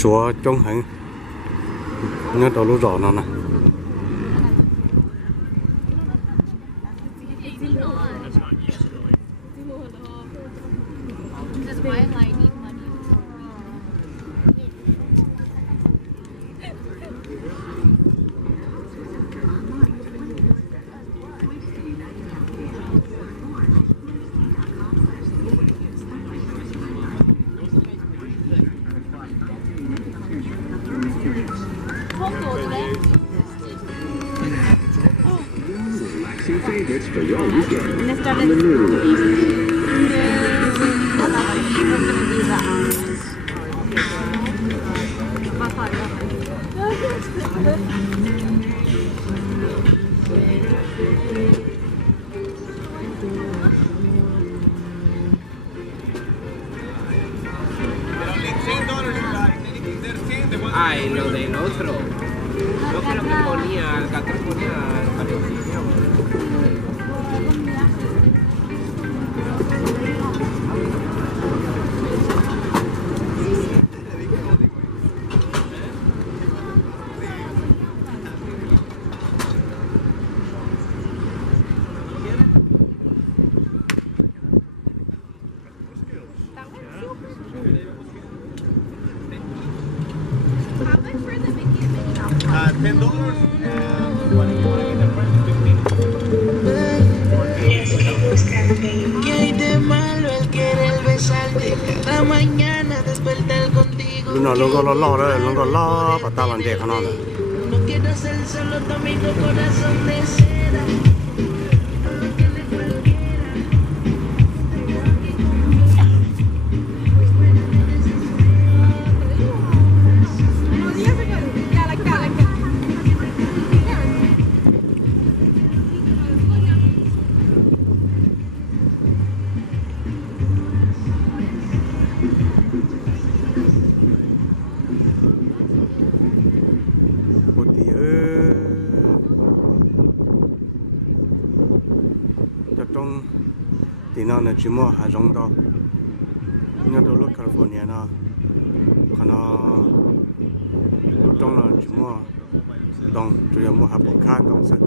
số trong hành nhớ đầu lúc rõ nó nè Favorites for your weekend on the news. Ay, lo del otro. Yo creo que ponía, Alcatraz ponía parecido. ¿Qué hay de malo el querer besarte? Cada mañana despertar contigo. lúc nào lúc có lo đấy lúc có lo và ta làm gì không nó No quiero ser solo tu amigo, corazón de seda. Todo lo que le cualquiera. thì nó là chỉ mua hàng rong đâu nhớ đâu lúc California nó còn nó trong là chỉ mua đồng chủ yếu mua hàng bột khác đồng sạch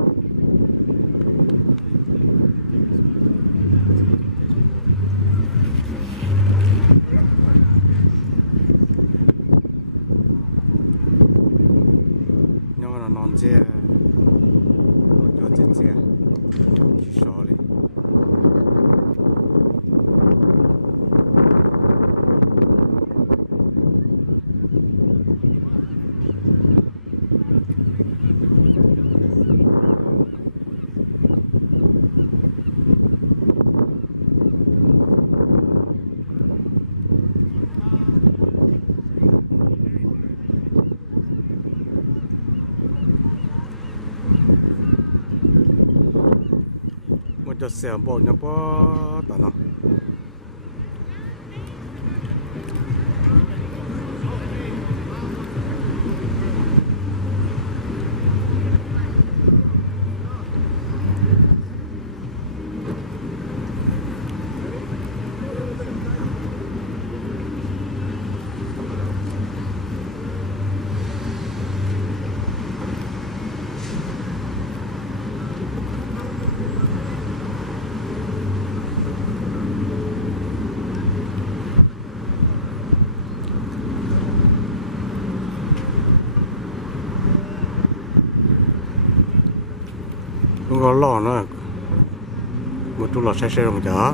nhưng mà nó non dê cho dê chỉ số đi cho xe bộ nó có tao nó có lò nữa một chút lò xe đồng chở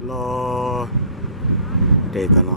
lò để tao nó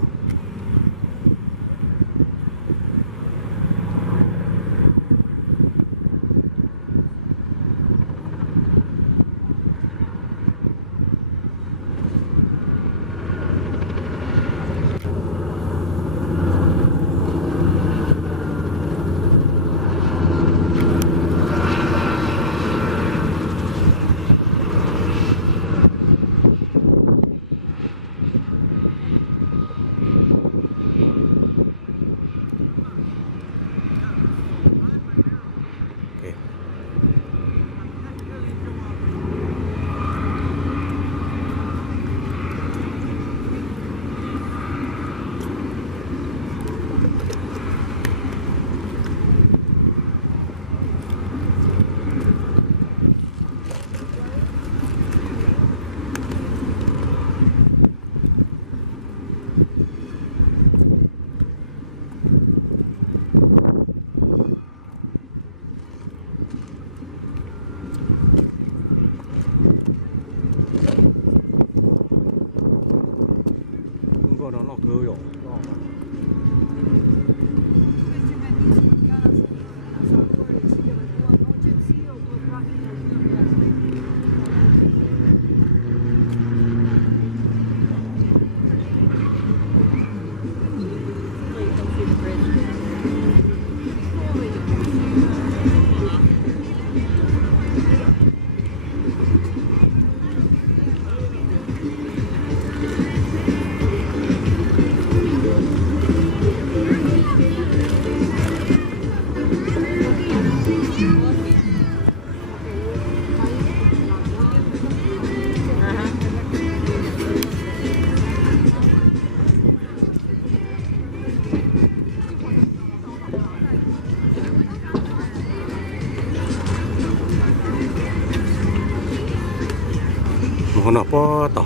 nào bỏ tỏ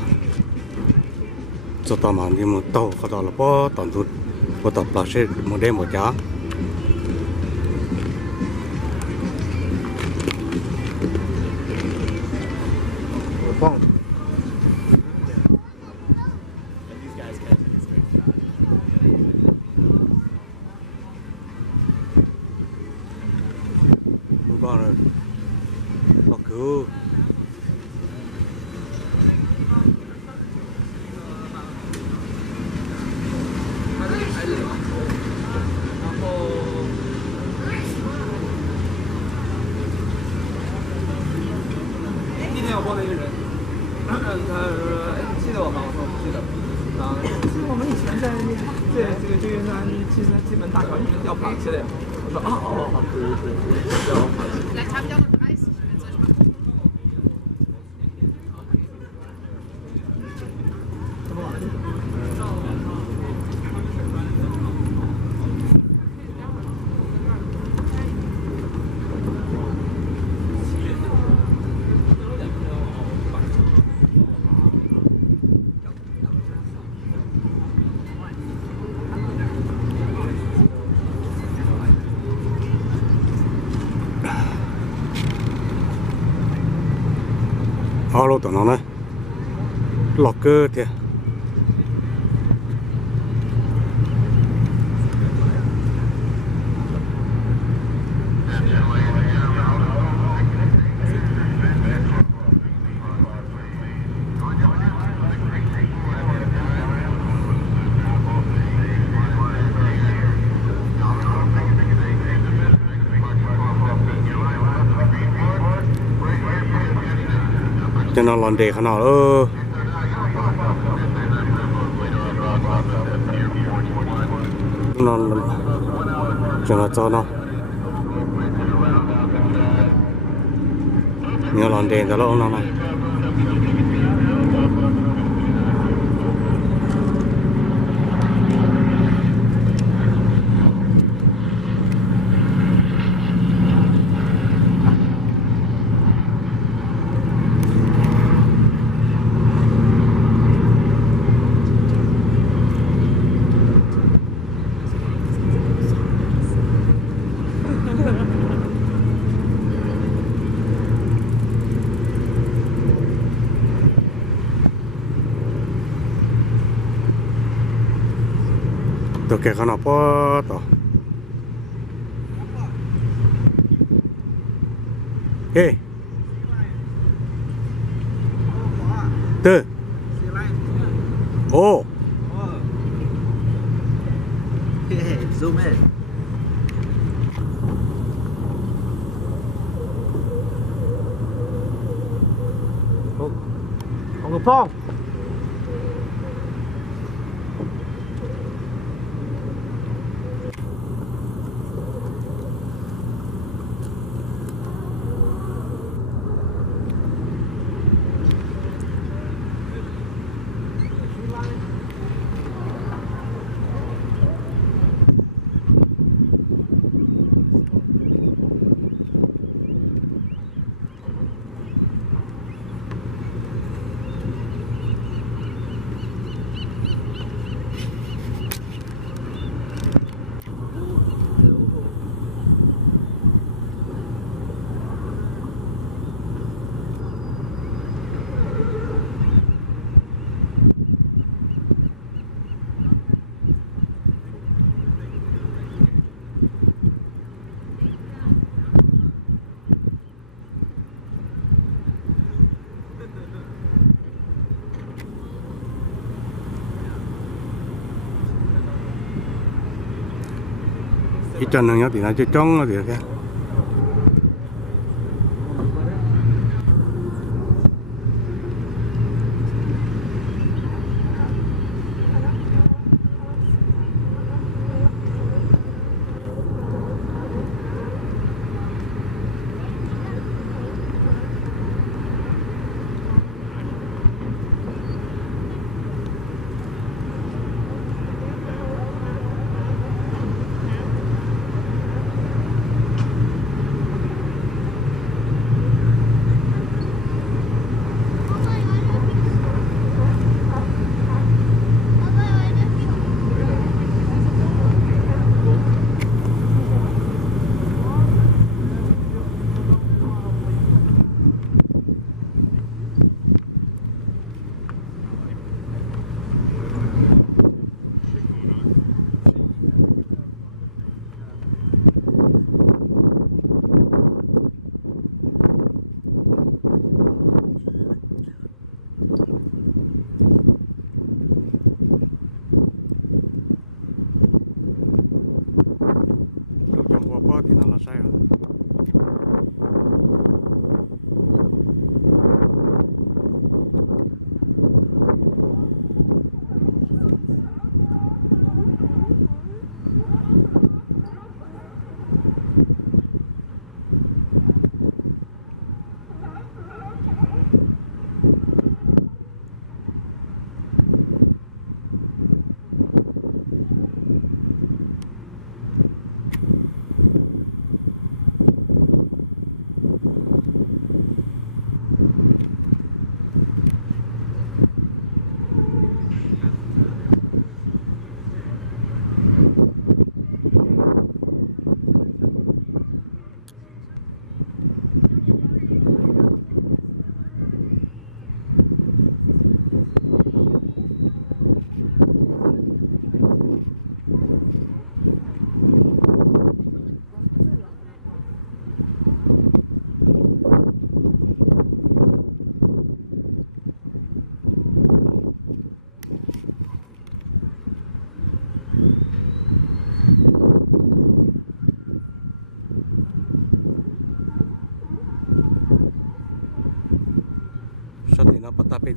cho tao mà đi một tàu họ tao là bỏ tàu rút bỏ tàu là sẽ một đêm một giá phong alo tụi nó này lọc cơ thì cho nó lòn đề khả nào nó cho nó cho nó nhiều lòn đề đó nó này tôi kể khả nào bỏ tỏ ê tư ô zoom in. Ông Ngọc Phong. cái chân nó thì nó chơi trống nó thì cái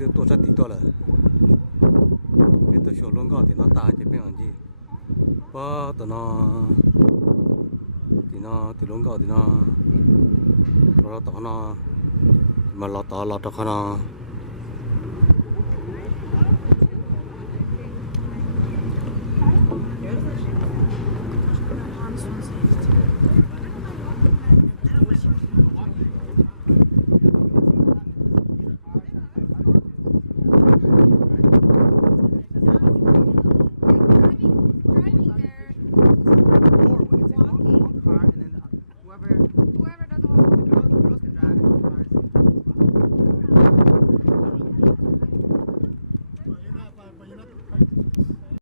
được tổ chức tí to là cái tổ số luôn có thì nó tài chứ bên gì có tụi nó thì luôn có thì nó tụi nó mà lọt tỏ lọt cho nó